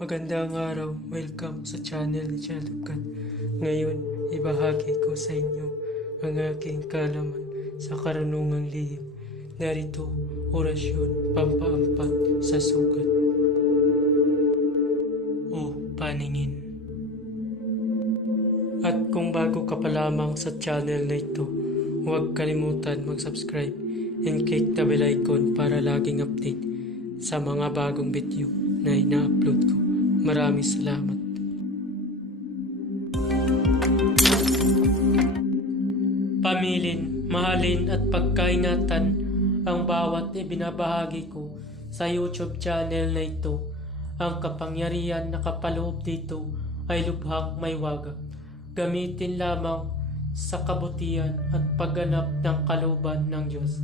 Magandang araw, welcome sa channel ni Child of God. Ngayon, ibahagi ko sa inyo ang aking kaalaman sa karunungang lihim. Narito, orasyon pampaampat sa sugat o paningin. At kung bago ka pa lamang sa channel na ito, huwag kalimutan mag-subscribe and click the bell icon para laging update sa mga bagong video na ina-upload ko. Maraming salamat. Pamilin, mahalin at pagkaingatan ang bawat ibinabahagi ko sa YouTube channel na ito. Ang kapangyarihan na kapaloob dito ay lubhang may waga. Gamitin lamang sa kabutihan at pagganap ng kalooban ng Diyos.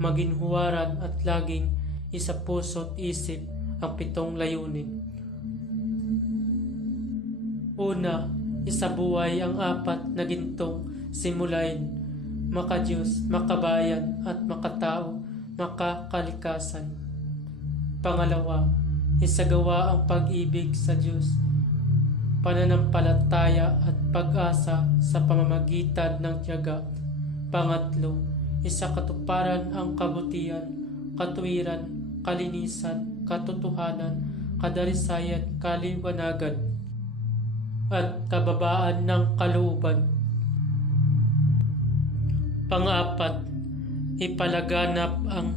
Maging huwaran at laging isa puso't isip ang 7 layunin. Una, isabuhay ang 4 na gintong simulain, makadiyos, makabayan at makatao, makakalikasan. Pangalawa, isagawa ang pag-ibig sa Diyos, pananampalataya at pag-asa sa pamamagitan ng tiyaga. Pangatlo, isakatuparan ang kabutihan, katuwiran, kalinisan, katotohanan, kadalisayan, kaliwanagan, at kababaan ng kalooban. Pang-4, ipalaganap ang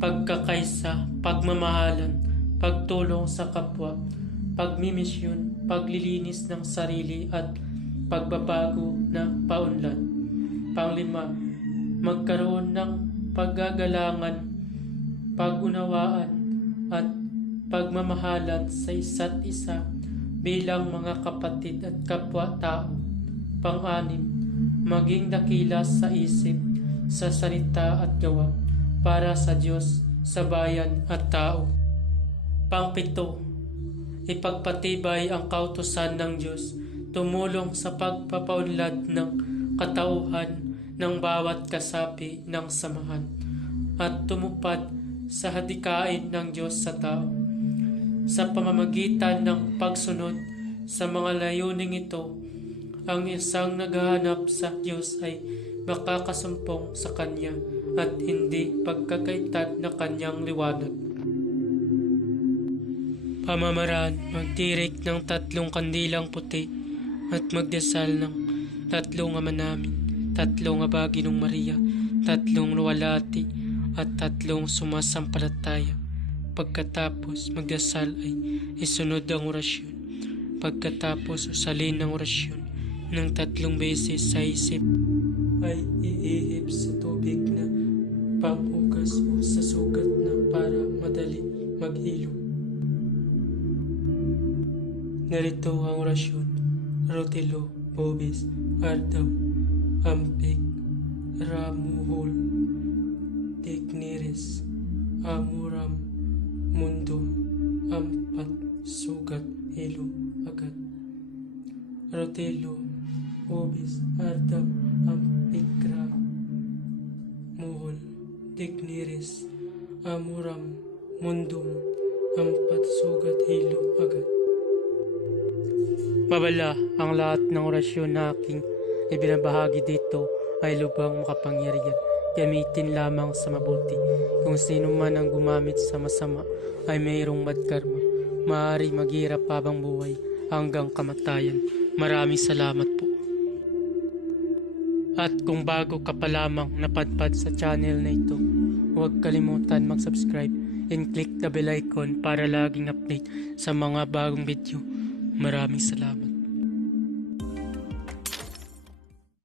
pagkakaisa, pagmamahalan, pagtulong sa kapwa, pagmimisyon, paglilinis ng sarili at pagbabago ng paunlad. Pang-5, magkaroon ng paggagalangan, pag-unawaan at pagmamahalan sa isa't isa bilang mga kapatid at kapwa-tao. Pang-6, maging dakila sa isip, sa salita at gawa para sa Diyos, sa bayan at tao. Pang-7, ipagpatibay ang kautusan ng Diyos, tumulong sa pagpapaunlad ng katauhan ng bawat kasapi ng samahan, at tumupad sa hadikain ng Diyos sa tao. Sa pamamagitan ng pagsunod sa mga layuning ito, ang isang naghahanap sa Diyos ay makakasumpong sa Kanya at hindi pagkakaitad na Kanyang liwanag. Pamamaraan, magtirik ng 3 kandilang puti at magdasal ng 3 Ama Namin, 3 Aba Ginong Maria, 3 luwalhati at 3 sumasampalataya. Pagkatapos magdasal ay isunod ang orasyon. Pagkatapos usalin ng orasyon ng 3 beses sa isip, ay iihip sa tubig na panghugas o sa sugat na para madali maghilom. Narito ang orasyon: Rotelo, Bobis, Ardaw, Ampik, Ramuhol, Digneres, Amuram, Mundum, 4 sugat, hilo, agad. Rotelo, Bobis, Ardaw, Ampik, Ramuhol, Digneres, Amuram, Mundum, 4 sugat, hilo, agad. Mabala, ang lahat ng orasyon na aking ibinabahagi dito ay lubhang makapangyarihan. Gamitin lamang sa mabuti. Kung sino man ang gumamit sa masama ay mayroong bad karma. Maaari maghirap habang buhay hanggang kamatayan. Maraming salamat po. At kung bago ka pa lamang napadpad sa channel na ito, huwag kalimutan mag-subscribe and click the bell icon para laging update sa mga bagong video. Maraming salamat.